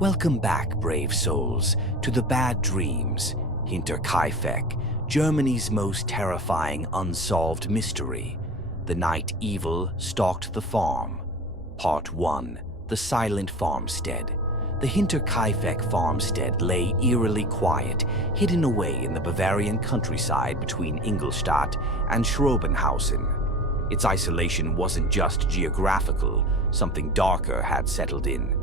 Welcome back, brave souls, to the Bad Dreams, Hinterkaifeck, Germany's most terrifying unsolved mystery. The night evil stalked the farm. Part 1. The Silent Farmstead. The Hinterkaifeck farmstead lay eerily quiet, hidden away in the Bavarian countryside between Ingolstadt and Schrobenhausen. Its isolation wasn't just geographical, something darker had settled in.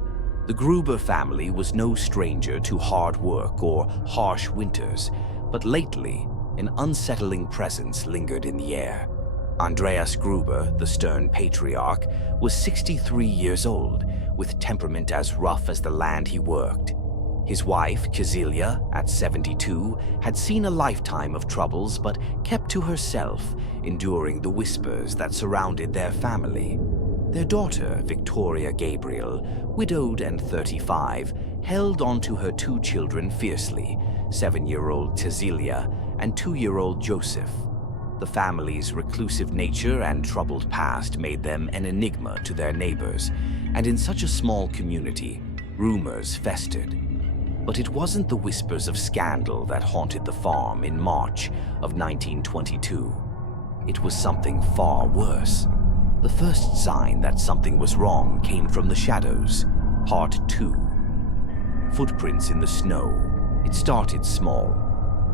The Gruber family was no stranger to hard work or harsh winters, but lately, an unsettling presence lingered in the air. Andreas Gruber, the stern patriarch, was 63 years old, with temperament as rough as the land he worked. His wife, Cecilia, at 72, had seen a lifetime of troubles but kept to herself, enduring the whispers that surrounded their family. Their daughter, Victoria Gabriel, widowed and 35, held onto her two children fiercely, 7-year-old Cecilia and 2-year-old Joseph. The family's reclusive nature and troubled past made them an enigma to their neighbors, and in such a small community, rumors festered. But it wasn't the whispers of scandal that haunted the farm in March of 1922. It was something far worse. The first sign that something was wrong came from the shadows. Part 2. Footprints in the snow. It started small.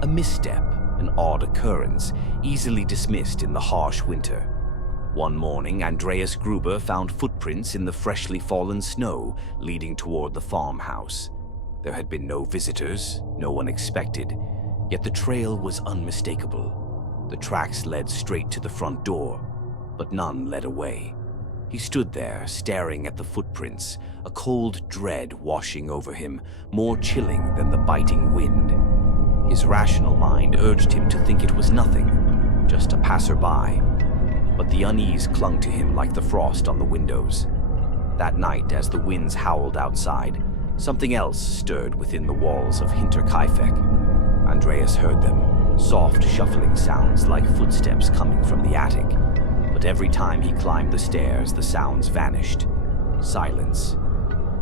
A misstep, an odd occurrence, easily dismissed in the harsh winter. One morning, Andreas Gruber found footprints in the freshly fallen snow leading toward the farmhouse. There had been no visitors, no one expected, yet the trail was unmistakable. The tracks led straight to the front door, but none led away. He stood there, staring at the footprints, a cold dread washing over him, more chilling than the biting wind. His rational mind urged him to think it was nothing, just a passerby. But the unease clung to him like the frost on the windows. That night, as the winds howled outside, something else stirred within the walls of Hinterkaifeck. Andreas heard them, soft shuffling sounds like footsteps coming from the attic. But every time he climbed the stairs, the sounds vanished. Silence.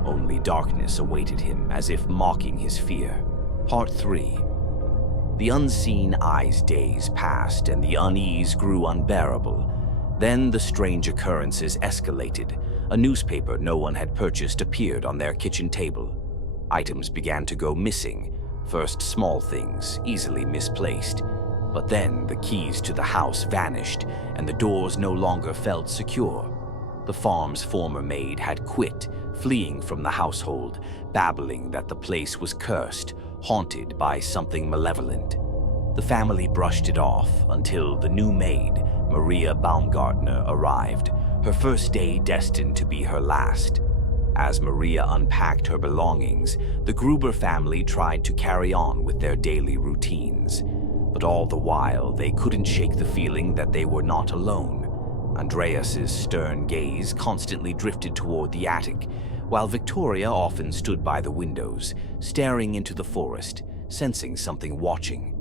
Only darkness awaited him, as if mocking his fear. Part 3. The unseen eyes' days passed, and the unease grew unbearable. Then the strange occurrences escalated. A newspaper no one had purchased appeared on their kitchen table. Items began to go missing. First small things, easily misplaced. But then the keys to the house vanished, and the doors no longer felt secure. The farm's former maid had quit, fleeing from the household, babbling that the place was cursed, haunted by something malevolent. The family brushed it off until the new maid, Maria Baumgartner, arrived, her first day destined to be her last. As Maria unpacked her belongings, the Gruber family tried to carry on with their daily routines. But all the while, they couldn't shake the feeling that they were not alone. Andreas's stern gaze constantly drifted toward the attic, while Victoria often stood by the windows, staring into the forest, sensing something watching.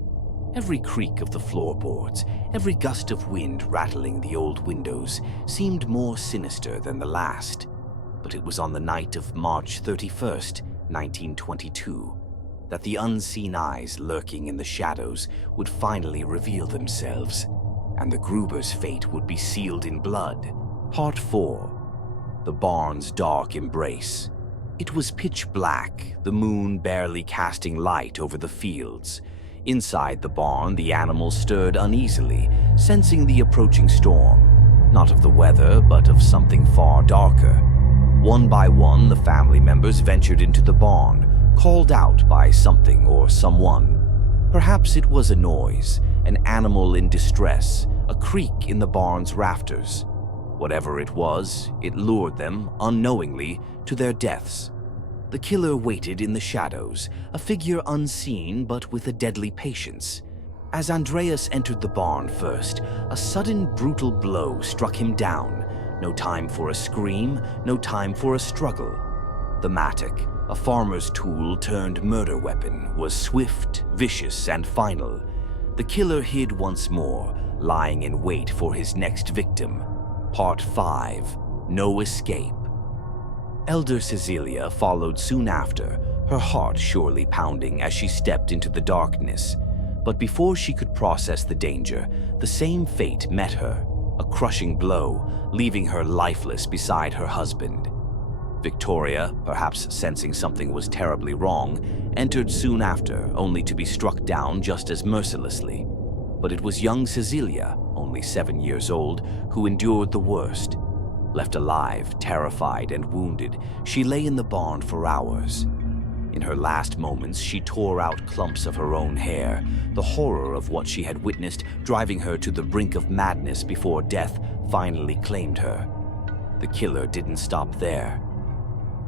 Every creak of the floorboards, every gust of wind rattling the old windows seemed more sinister than the last. But it was on the night of March 31st, 1922, that the unseen eyes lurking in the shadows would finally reveal themselves, and the Gruber's fate would be sealed in blood. Part 4. The barn's dark embrace. It was pitch black, the moon barely casting light over the fields. Inside the barn, the animals stirred uneasily, sensing the approaching storm, not of the weather, but of something far darker. One by one, the family members ventured into the barn, called out by something or someone. Perhaps it was a noise, an animal in distress, a creak in the barn's rafters. Whatever it was, it lured them, unknowingly, to their deaths. The killer waited in the shadows, a figure unseen but with a deadly patience. As Andreas entered the barn first, a sudden brutal blow struck him down. No time for a scream, no time for a struggle. The mattock, a farmer's tool turned murder weapon, was swift, vicious, and final. The killer hid once more, lying in wait for his next victim. Part 5. No escape. Elder Cecilia followed soon after, her heart surely pounding as she stepped into the darkness. But before she could process the danger, the same fate met her, a crushing blow, leaving her lifeless beside her husband. Victoria, perhaps sensing something was terribly wrong, entered soon after, only to be struck down just as mercilessly. But it was young Cecilia, only 7 years old, who endured the worst. Left alive, terrified, and wounded, she lay in the barn for hours. In her last moments, she tore out clumps of her own hair, the horror of what she had witnessed driving her to the brink of madness before death finally claimed her. The killer didn't stop there.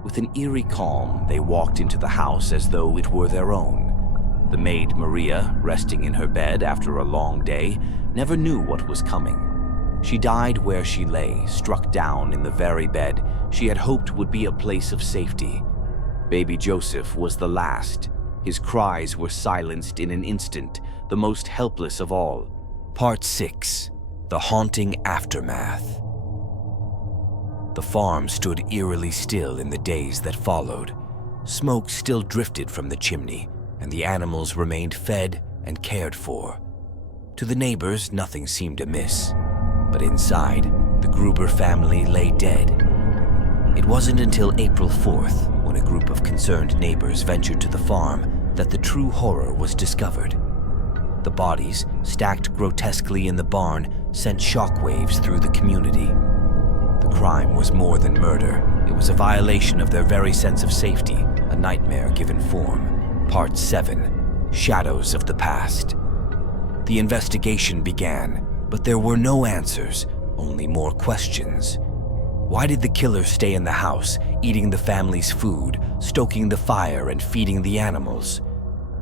With an eerie calm, they walked into the house as though it were their own. The maid Maria, resting in her bed after a long day, never knew what was coming. She died where she lay, struck down in the very bed she had hoped would be a place of safety. Baby Joseph was the last. His cries were silenced in an instant, the most helpless of all. Part 6. The Haunting Aftermath. The farm stood eerily still in the days that followed. Smoke still drifted from the chimney, and the animals remained fed and cared for. To the neighbors, nothing seemed amiss. But inside, the Gruber family lay dead. It wasn't until April 4th, when a group of concerned neighbors ventured to the farm, that the true horror was discovered. The bodies, stacked grotesquely in the barn, sent shockwaves through the community. The crime was more than murder. It was a violation of their very sense of safety, a nightmare given form. Part 7. Shadows of the Past. The investigation began, but there were no answers, only more questions. Why did the killer stay in the house, eating the family's food, stoking the fire, and feeding the animals?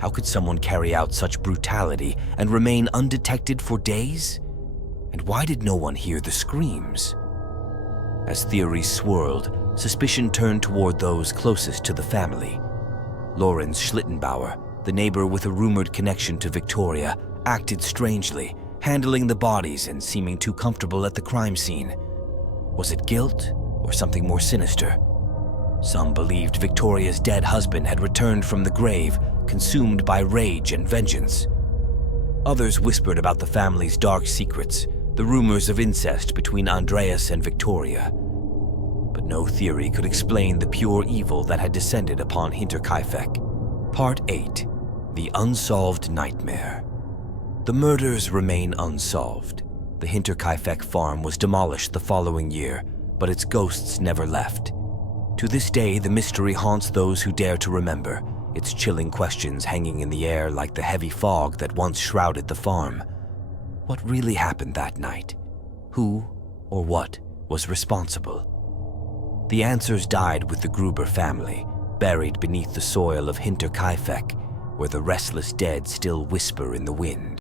How could someone carry out such brutality and remain undetected for days? And why did no one hear the screams? As theories swirled, suspicion turned toward those closest to the family. Lorenz Schlittenbauer, the neighbor with a rumored connection to Victoria, acted strangely, handling the bodies and seeming too comfortable at the crime scene. Was it guilt or something more sinister? Some believed Victoria's dead husband had returned from the grave, consumed by rage and vengeance. Others whispered about the family's dark secrets, the rumors of incest between Andreas and Victoria. But no theory could explain the pure evil that had descended upon Hinterkaifeck. Part 8. The Unsolved Nightmare. The murders remain unsolved. The Hinterkaifeck farm was demolished the following year, but its ghosts never left. To this day, the mystery haunts those who dare to remember, its chilling questions hanging in the air like the heavy fog that once shrouded the farm. What really happened that night? Who or what was responsible? The answers died with the Gruber family, buried beneath the soil of Hinterkaifeck, where the restless dead still whisper in the wind.